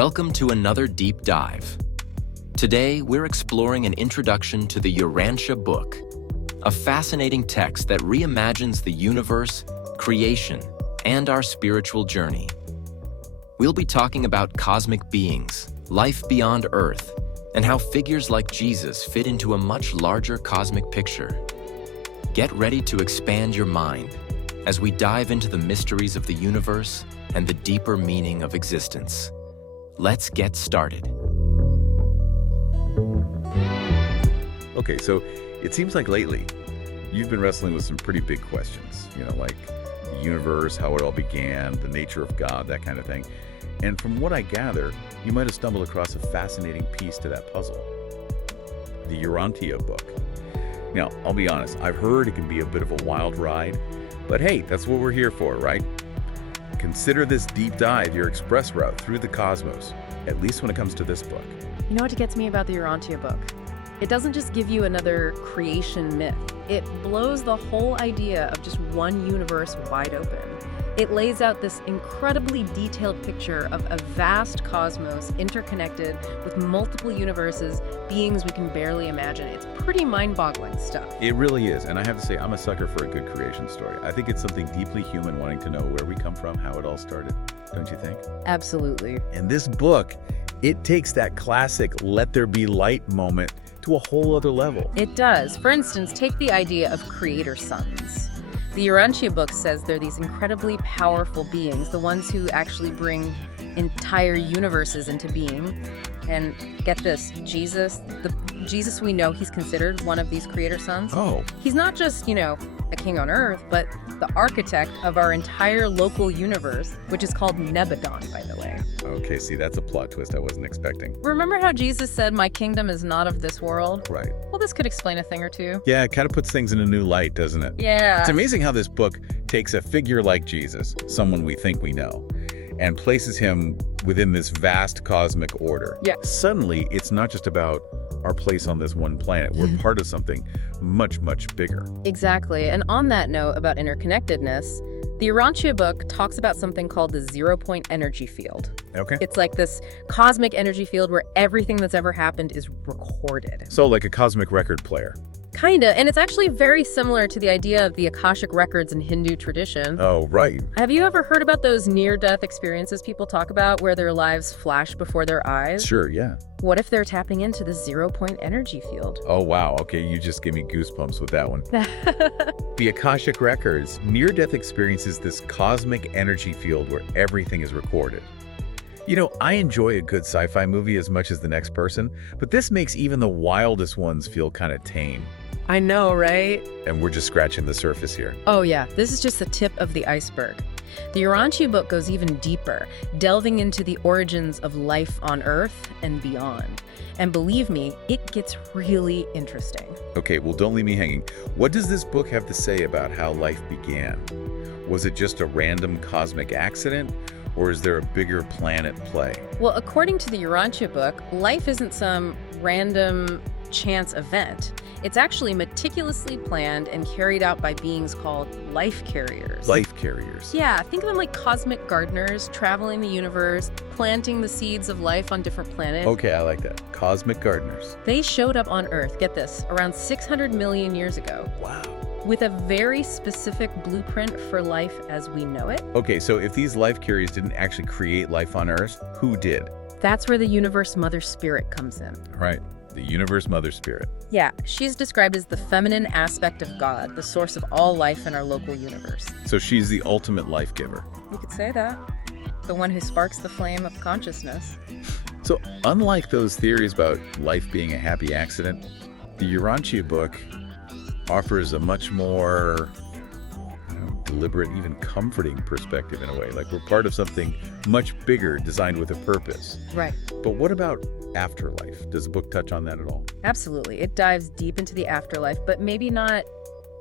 Welcome to another deep dive. Today, we're exploring an introduction to the Urantia book, a fascinating text that reimagines the universe, creation, and our spiritual journey. We'll be talking about cosmic beings, life beyond Earth, and how figures like Jesus fit into a much larger cosmic picture. Get ready to expand your mind as we dive into the mysteries of the universe and the deeper meaning of existence. Let's get started. Okay, so it seems like lately you've been wrestling with some pretty big questions, like the universe, how it all began, the nature of God, that kind of thing. And from what I gather, you might have stumbled across a fascinating piece to that puzzle, the Urantia book. Now, I'll be honest, I've heard it can be a bit of a wild ride, but hey, that's what we're here for, right? Consider this deep dive your express route through the cosmos, at least when it comes to this book. You know what gets me about the Urantia book? It doesn't just give you another creation myth. It blows the whole idea of just one universe wide open. It lays out this incredibly detailed picture of a vast cosmos interconnected with multiple universes, beings we can barely imagine. It's pretty mind-boggling stuff. It really is, and I have to say, I'm a sucker for a good creation story. I think it's something deeply human, wanting to know where we come from, how it all started. Don't you think? Absolutely. And this book, it takes that classic let there be light moment to a whole other level. It does. For instance, take the idea of creator sons. The Urantia book says they're these incredibly powerful beings, the ones who actually bring entire universes into being. And get this, Jesus we know, he's considered one of these creator sons. Oh. He's not just, a king on earth, but the architect of our entire local universe, which is called Nebadon, by the way. Okay, see, that's a plot twist I wasn't expecting. Remember how Jesus said, "My kingdom is not of this world"? Right. Well, this could explain a thing or two. Yeah, it kind of puts things in a new light, doesn't it? Yeah. It's amazing how this book takes a figure like Jesus, someone we think we know, and places him within this vast cosmic order. Yeah. Suddenly, it's not just about our place on this one planet. We're part of something much, much bigger. Exactly. And on that note about interconnectedness, the Urantia book talks about something called the zero-point energy field. Okay. It's like this cosmic energy field where everything that's ever happened is recorded. So like a cosmic record player. Kinda, and it's actually very similar to the idea of the Akashic records in Hindu tradition. Oh, right. Have you ever heard about those near-death experiences people talk about where their lives flash before their eyes? Sure, yeah. What if they're tapping into the zero-point energy field? Oh, wow. Okay, you just gave me goosebumps with that one. The Akashic records, near-death experiences this cosmic energy field where everything is recorded. I enjoy a good sci-fi movie as much as the next person, but this makes even the wildest ones feel kind of tame. I know, right? And we're just scratching the surface here. Oh yeah, this is just the tip of the iceberg. The Urantia book goes even deeper, delving into the origins of life on Earth and beyond. And believe me, it gets really interesting. Okay, well, don't leave me hanging. What does this book have to say about how life began? Was it just a random cosmic accident? Or is there a bigger plan at play? Well, according to the Urantia book, life isn't some random chance event. It's actually meticulously planned and carried out by beings called life carriers. Life carriers. Yeah, think of them like cosmic gardeners traveling the universe, planting the seeds of life on different planets. Okay, I like that. Cosmic gardeners. They showed up on Earth, get this, around 600 million years ago. Wow. With a very specific blueprint for life as we know it. Okay, so if these life carriers didn't actually create life on Earth, who did? That's where the universe mother spirit comes in. Right, the universe mother spirit. Yeah, she's described as the feminine aspect of God, the source of all life in our local universe. So she's the ultimate life giver. You could say that. The one who sparks the flame of consciousness. So unlike those theories about life being a happy accident, the Urantia book offers a much more deliberate, even comforting perspective in a way. Like we're part of something much bigger, designed with a purpose. Right. But what about afterlife? Does the book touch on that at all? Absolutely. It dives deep into the afterlife, but maybe not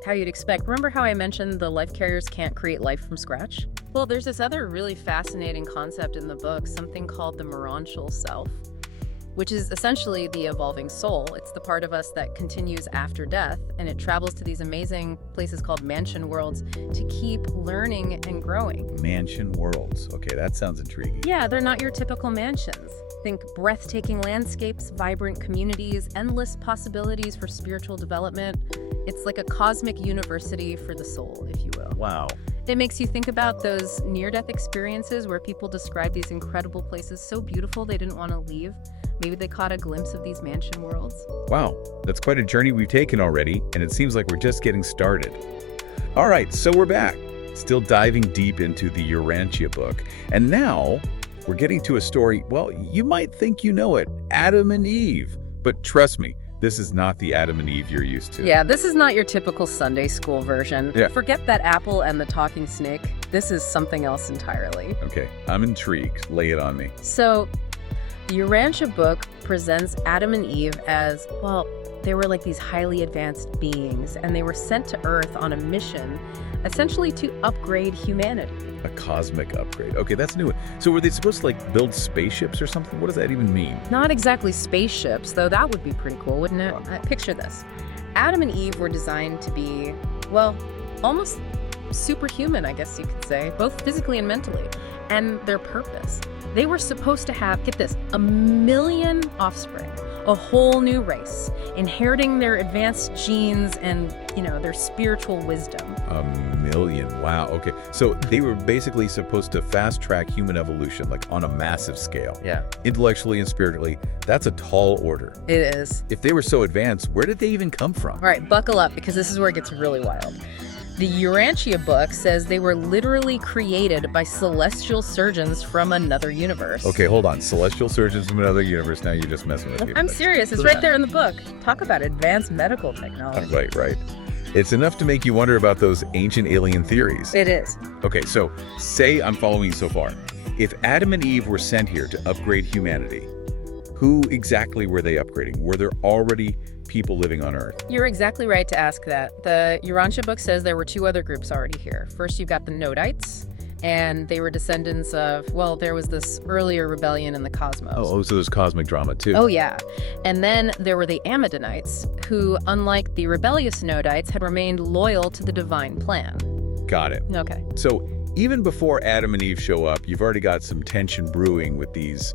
how you'd expect. Remember how I mentioned the life carriers can't create life from scratch? Well, there's this other really fascinating concept in the book, something called the merantial self. which is essentially the evolving soul. It's the part of us that continues after death, and it travels to these amazing places called mansion worlds to keep learning and growing. Mansion worlds. Okay, that sounds intriguing. Yeah, they're not your typical mansions. Think breathtaking landscapes, vibrant communities, endless possibilities for spiritual development. It's like a cosmic university for the soul, if you will. Wow. It makes you think about those near-death experiences where people describe these incredible places so beautiful they didn't want to leave. Maybe they caught a glimpse of these mansion worlds. Wow, that's quite a journey we've taken already, and it seems like we're just getting started. All right, so we're back, still diving deep into the Urantia book. And now we're getting to a story, well, you might think you know it, Adam and Eve. But trust me, this is not the Adam and Eve you're used to. Yeah, this is not your typical Sunday school version. Yeah. Forget that apple and the talking snake. This is something else entirely. Okay, I'm intrigued. Lay it on me. So, the Urantia book presents Adam and Eve as, well, they were like these highly advanced beings, and they were sent to Earth on a mission, essentially to upgrade humanity. A cosmic upgrade. Okay, that's new. So were they supposed to like build spaceships or something? What does that even mean? Not exactly spaceships, though that would be pretty cool, wouldn't it? Picture this. Adam and Eve were designed to be, well, almost superhuman, I guess you could say, both physically and mentally. And their purpose. They were supposed to have, get this, 1 million offspring, a whole new race, inheriting their advanced genes and, their spiritual wisdom. 1 million. Wow. Okay. So they were basically supposed to fast track human evolution, like on a massive scale. Yeah. Intellectually and spiritually, that's a tall order. It is. If they were so advanced, where did they even come from? All right, buckle up, because this is where it gets really wild. The Urantia book says they were literally created by celestial surgeons from another universe. Okay, hold on. Celestial surgeons from another universe. Now you're just messing with me. I'm serious. It's right there in the book. Talk about advanced medical technology. Right. It's enough to make you wonder about those ancient alien theories. It is. Okay, so say I'm following you so far. If Adam and Eve were sent here to upgrade humanity, who exactly were they upgrading? Were there already people living on Earth? You're exactly right to ask that. The Urantia book says there were 2 other groups already here. First, you've got the Nodites, and they were descendants of, well, there was this earlier rebellion in the cosmos. Oh, so there's cosmic drama too. Oh, yeah. And then there were the Ammonites, who, unlike the rebellious Nodites, had remained loyal to the divine plan. Got it. Okay. So even before Adam and Eve show up, you've already got some tension brewing with these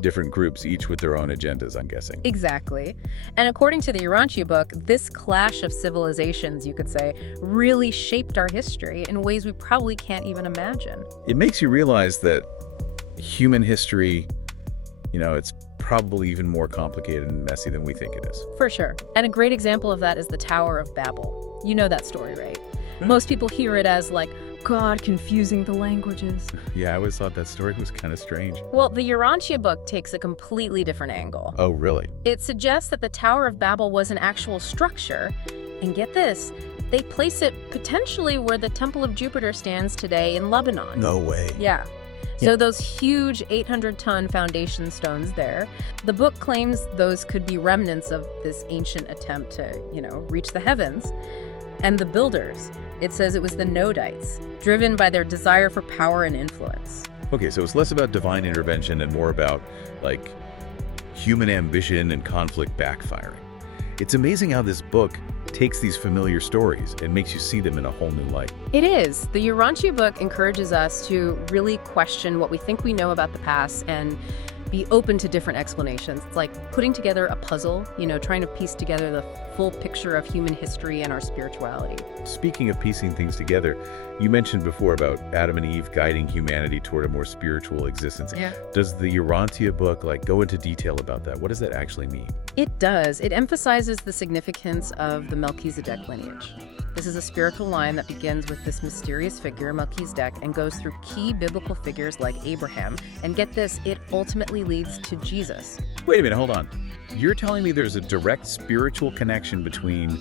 different groups, each with their own agendas, I'm guessing. Exactly. And according to the Urantia book, this clash of civilizations, you could say, really shaped our history in ways we probably can't even imagine. It makes you realize that human history, it's probably even more complicated and messy than we think it is. For sure. And a great example of that is the Tower of Babel. You know that story, right? Most people hear it as like, God confusing the languages. Yeah, I always thought that story was kind of strange. Well, the Urantia book takes a completely different angle. Oh, really? It suggests that the Tower of Babel was an actual structure, and get this, they place it potentially where the Temple of Jupiter stands today in Lebanon. No way. Yeah. So those huge 800-ton foundation stones there, the book claims those could be remnants of this ancient attempt to, reach the heavens. And the builders, it says it was the Nodites, driven by their desire for power and influence. Okay, so it's less about divine intervention and more about, like, human ambition and conflict backfiring. It's amazing how this book takes these familiar stories and makes you see them in a whole new light. It is. The Urantia book encourages us to really question what we think we know about the past and be open to different explanations. It's like putting together a puzzle, trying to piece together the full picture of human history and our spirituality. Speaking of piecing things together, you mentioned before about Adam and Eve guiding humanity toward a more spiritual existence. Yeah. Does the Urantia book go into detail about that? What does that actually mean? It does. It emphasizes the significance of the Melchizedek lineage. This is a spiritual line that begins with this mysterious figure, Melchizedek, and goes through key biblical figures like Abraham. And get this, it ultimately leads to Jesus. Wait a minute, hold on. You're telling me there's a direct spiritual connection between,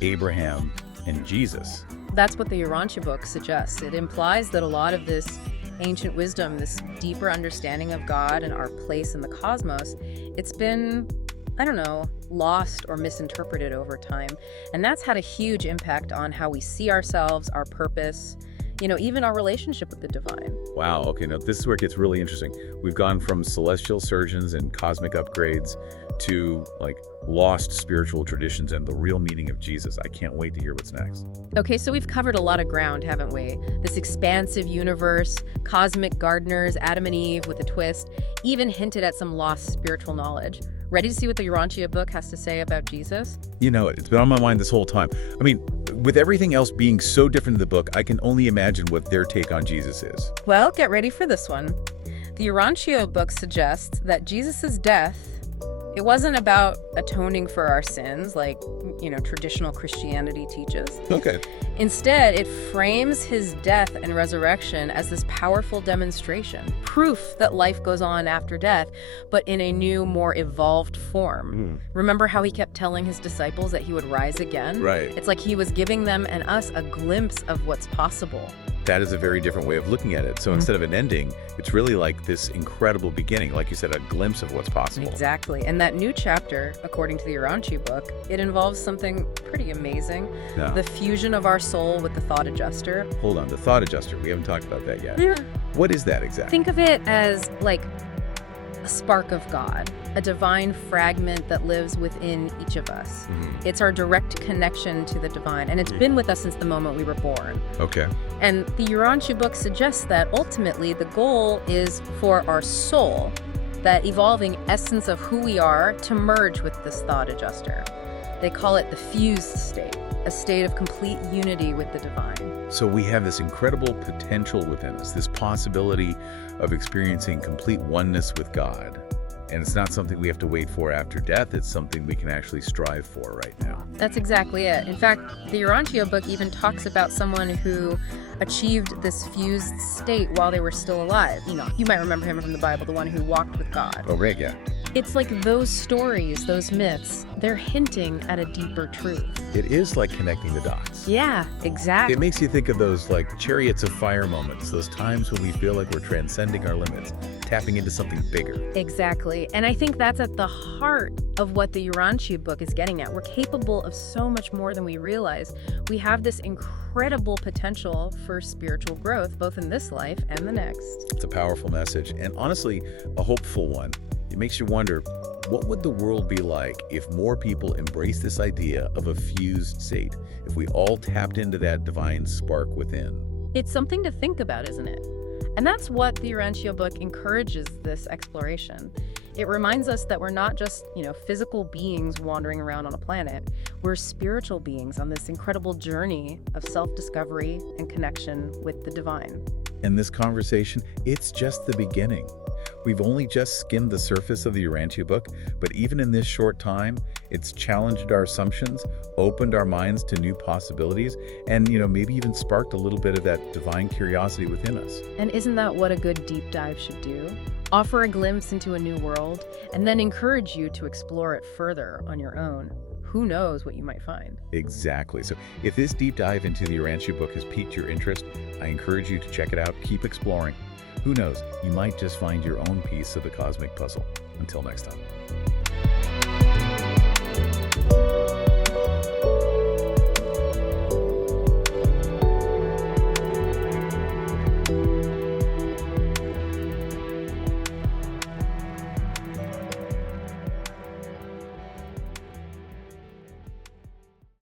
Abraham and Jesus? That's what the Urantia book suggests. It implies that a lot of this ancient wisdom, this deeper understanding of God and our place in the cosmos, it's been, lost or misinterpreted over time. And that's had a huge impact on how we see ourselves, our purpose, even our relationship with the divine. Wow, okay, now this is where it gets really interesting. We've gone from celestial surgeons and cosmic upgrades to, lost spiritual traditions and the real meaning of Jesus. I can't wait to hear what's next. Okay, so we've covered a lot of ground, haven't we? This expansive universe, cosmic gardeners, Adam and Eve with a twist, even hinted at some lost spiritual knowledge. Ready to see what the Urantia book has to say about Jesus? You know it. It's been on my mind this whole time. I mean, with everything else being so different in the book, I can only imagine what their take on Jesus is. Well, get ready for this one. The Urantia book suggests that Jesus' death, it wasn't about atoning for our sins like, traditional Christianity teaches. Okay. Instead, it frames his death and resurrection as this powerful demonstration, proof that life goes on after death, but in a new, more evolved form. Remember how he kept telling his disciples that he would rise again? Right. It's like he was giving them and us a glimpse of what's possible. That is a very different way of looking at it. So instead of an ending, it's really like this incredible beginning, like you said, a glimpse of what's possible. Exactly. And that new chapter, according to the Urantia book, it involves something pretty amazing. Yeah. The fusion of our soul with the thought adjuster. Hold on, the thought adjuster. We haven't talked about that yet. Yeah. What is that exactly? Think of it as like a spark of God, a divine fragment that lives within each of us. It's our direct connection to the divine, and it's been with us since the moment we were born. Okay. And the Urantia book suggests that ultimately the goal is for our soul, that evolving essence of who we are, to merge with this thought adjuster. They call it the fused state, a state of complete unity with the divine. So we have this incredible potential within us, this possibility of experiencing complete oneness with God. And it's not something we have to wait for after death. It's something we can actually strive for right now. That's exactly it. In fact, the Urantia book even talks about someone who achieved this fused state while they were still alive. You might remember him from the Bible, the one who walked with God. Oh, right, yeah. It's like those stories, those myths, they're hinting at a deeper truth. It is like connecting the dots. Yeah, exactly. It makes you think of those chariots of fire moments, those times when we feel like we're transcending our limits, tapping into something bigger. Exactly. And I think that's at the heart of what the Urantia book is getting at. We're capable of so much more than we realize. We have this incredible potential for spiritual growth, both in this life and the next. It's a powerful message, and honestly, a hopeful one. It makes you wonder, what would the world be like if more people embraced this idea of a fused state, if we all tapped into that divine spark within? It's something to think about, isn't it? And that's what the Urantia book encourages, this exploration. It reminds us that we're not just, physical beings wandering around on a planet. We're spiritual beings on this incredible journey of self-discovery and connection with the divine. And this conversation, it's just the beginning. We've only just skimmed the surface of the Urantia book, but even in this short time, it's challenged our assumptions, opened our minds to new possibilities, and, maybe even sparked a little bit of that divine curiosity within us. And isn't that what a good deep dive should do? Offer a glimpse into a new world, and then encourage you to explore it further on your own. Who knows what you might find? Exactly. So if this deep dive into the Urantia book has piqued your interest, I encourage you to check it out. Keep exploring. Who knows, you might just find your own piece of the cosmic puzzle. Until next time.